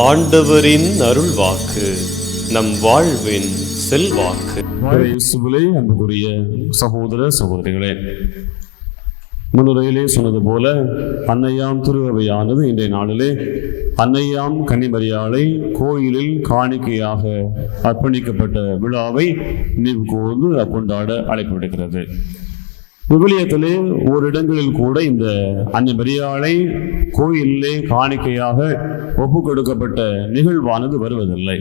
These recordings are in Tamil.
ஆண்டவரின் அருள் வாக்கு நம் வாழ்வின் செல்வாக்கு. இயேசுவிலே அன்புக்குரிய சகோதர சகோதரிகளே முன்னுரையிலே சொன்னது போல அன்னையாம் திருவையானது இன்றைய நாளிலே அன்னையாம் கன்னிமரியாளை கோயிலில் காணிக்கையாக அர்ப்பணிக்கப்பட்ட விழாவை நினைவு கூர்ந்து கொண்டாட அழைப்பு விடுக்கிறது. விவிலியத்திலே ஓரிடங்களில் கூட இந்த அன்னை மரியாளை கோயிலே காணிக்கையாக ஒப்பு கொடுக்கப்பட்ட நிகழ்வானது வருவதில்லை.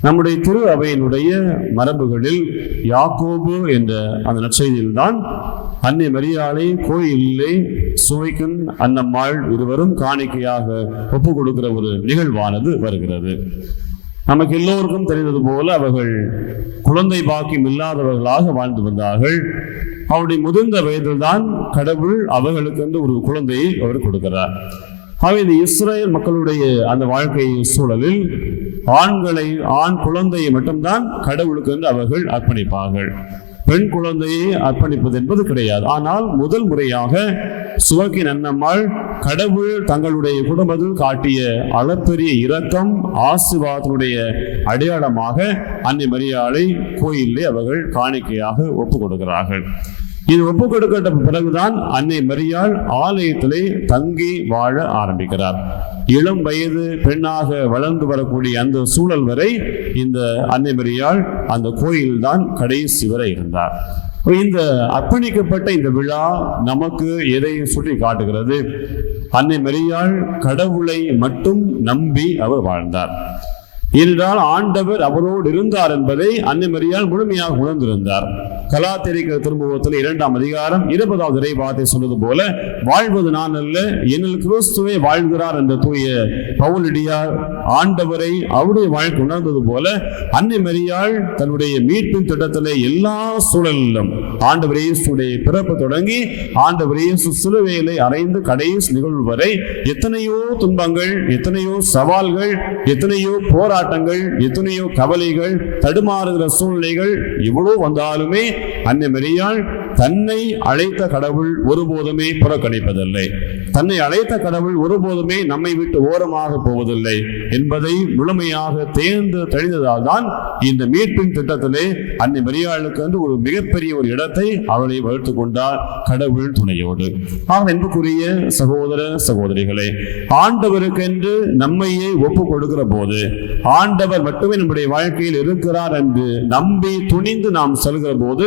நம்முடைய திரு அவையினுடைய மரபுகளில் யாக்கோபு என்ற அந்த நற்செய்தியில்தான் அன்னை மரியாதை கோயிலே சுவைக்கும் அன்னம்மாள் இருவரும் காணிக்கையாக ஒப்பு கொடுக்கிற ஒரு நிகழ்வானது வருகிறது. நமக்கு எல்லோருக்கும் தெரிந்தது போல அவர்கள் குழந்தை பாக்கியம் இல்லாதவர்களாக வாழ்ந்து வந்தார்கள். அவருடைய முதிர்ந்த வயதில்தான் கடவுள் அவர்களுக்கு வந்து ஒரு குழந்தையை அவர் கொடுக்கிறார். ஆக இந்த இஸ்ரேல் மக்களுடைய அந்த வாழ்க்கை சூழலில் ஆண்களை ஆண் குழந்தையை மட்டும்தான் கடவுளுக்கு வந்து அவர்கள் அர்ப்பணிப்பார்கள். பெண் குழந்தையை அர்ப்பணிப்பது என்பது கிடையாது. ஆனால் முதல் முறையாக சுவக்கின் அன்னம்மாள் கடவுள் தங்களுடைய குடும்பத்தில் காட்டிய அளப்பெரிய இரக்கம் ஆசிர்வாதத்தினுடைய அடையாளமாக அன்னை மரியாதை கோயிலே அவர்கள் காணிக்கையாக ஒப்புக் கொடுக்கிறார்கள். இது ஒப்புக் கொடுக்கப்பட்ட பிறகுதான் அன்னை மரியாள் ஆலயத்திலே தங்கி வாழ ஆரம்பிக்கிறார். இளம் வயது பெண்ணாக வளர்ந்து வரக்கூடிய அந்த சூழல் வரை இந்த அன்னை மரியாள் அந்த கோயில்தான் கடைசி வரை இருந்தார். இந்த அர்ப்பணிக்கப்பட்ட இந்த விழா நமக்கு எதையும் சுட்டி காட்டுகிறது? அன்னை மரியாள் கடவுளை மட்டும் நம்பி அவர் வாழ்ந்தார். ஏனென்றால் ஆண்டவர் அவரோடு இருந்தார் என்பதை அன்னை மரியாள் முழுமையாக உணர்ந்திருந்தார். கலாத்திரிக்க திரும்புவத்தில் இரண்டாம் அதிகாரம் இருபதாவது இறைவார்த்தை சொன்னது போல வாழ்வது நான் அல்ல என்னில் கிறிஸ்துவே வாழ்கிறார் என்ற தூய பவுலடியார் ஆண்டவரை அவருடைய வாழ்க்கை உணர்ந்தது போல அன்னை மரியாள் தன்னுடைய மீட்பின் திட்டத்திலே எல்லா சூழலிலும் ஆண்டவர் இயேசுடைய பிறப்பு தொடங்கி ஆண்டவர் இயேசு சிலுவையிலே அறைந்து கடைசி நிகழ்வு வரை எத்தனையோ துன்பங்கள் எத்தனையோ சவால்கள் எத்தனையோ போராட்டங்கள் எத்தனையோ கவலைகள் தடுமாறுகிற சூழ்நிலைகள் எவ்வளோ வந்தாலுமே அன்னை மரியாள் தன்னை அழைத்த கடவுள் ஒருபோதுமே புறக்கணிப்பதில்லை. தன்னை அழைத்த கடவுள் ஒருபோதுமே நம்மை விட்டு ஓரமாக போவதில்லை என்பதை முழுமையாக தேர்ந்து தெளிந்ததால் தான் இந்த மீட்பின் திட்டத்திலே அன்னை மரியாளுக்கு வந்து ஒரு மிகப்பெரிய ஒரு இடத்தை அவளை வளர்த்து கொண்டார் கடவுள் துணையோடு. ஆக என்புக்குரிய சகோதர சகோதரிகளே ஆண்டவருக்கென்று நம்மையே ஒப்பு கொடுக்கிற போது ஆண்டவர் மட்டுமே நம்முடைய வாழ்க்கையில் இருக்கிறார் என்று நம்பி துணிந்து நாம் செல்கிற போது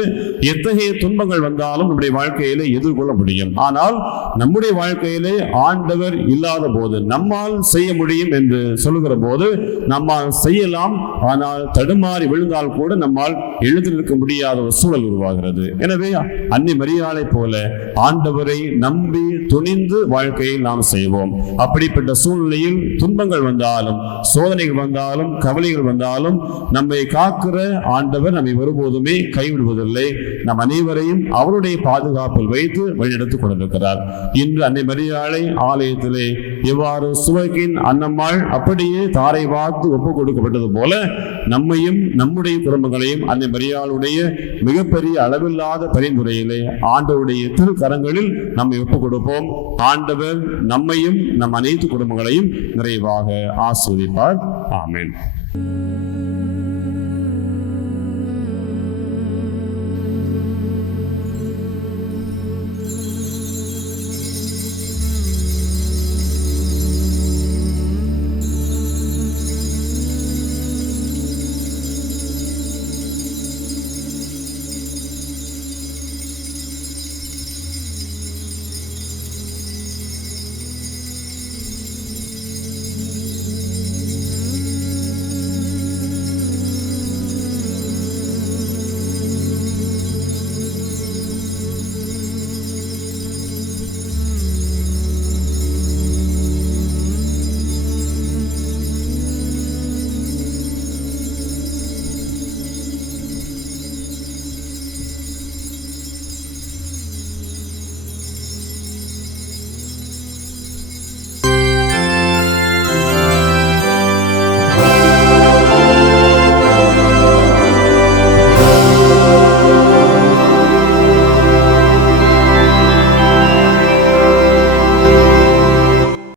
எத்தகைய துன்பங்கள் வந்தாலும் நம்முடைய வாழ்க்கையிலே எதிர்கொள்ள முடியும். ஆனால் நம்முடைய வாழ்க்கையிலே ஆண்டவர் இல்லாத போது நம்மால் செய்ய முடியும் என்று சொல்லுகிற போது நம்மால் செய்யலாம். ஆனால் தடுமாறி விழுந்தால் கூட நம்மால் எழுதி நிற்க முடியாத ஒரு சூழல் உருவாகிறது. எனவே அன்னை மரியாதை போல ஆண்டவரை நம்பி துணிந்து வாழ்க்கையை நாம் செய்வோம். அப்படிப்பட்ட சூழ்நிலையில் துன்பங்கள் வந்தாலும் சோதனைகள் வந்தாலும் கவலைகள் வந்தாலும் நம்மை காக்கிற ஆண்டவர் நம்மை ஒருபோதுமே கைவிடுவதில்லை. நம் அனைவரையும் அவருடைய பாதுகாப்பில் வைத்து வழிநடத்திக் கொண்டிருக்கிறார். இன்று அன்னை மரியாதை ஆலயத்திலே எவ்வாறு சுவைக்கின் அன்னம்மாள் அப்படியே தாரை வார்த்து ஒப்புக் கொடுக்கப்பட்டது போல நம்மையும் நம்முடைய குடும்பங்களையும் அன்னை மரியாளுடைய மிகப்பெரிய அளவில்லாத பரிந்துரையிலே ஆண்டவருடைய திருக்கரங்களில் நம்மை ஒப்புக் கொடுப்போம். ஆண்டவர் நம்மையும் நம் அனைத்து குடும்பங்களையும் நிறைவாக ஆஸ்வதிப்பார் ஆமேன்.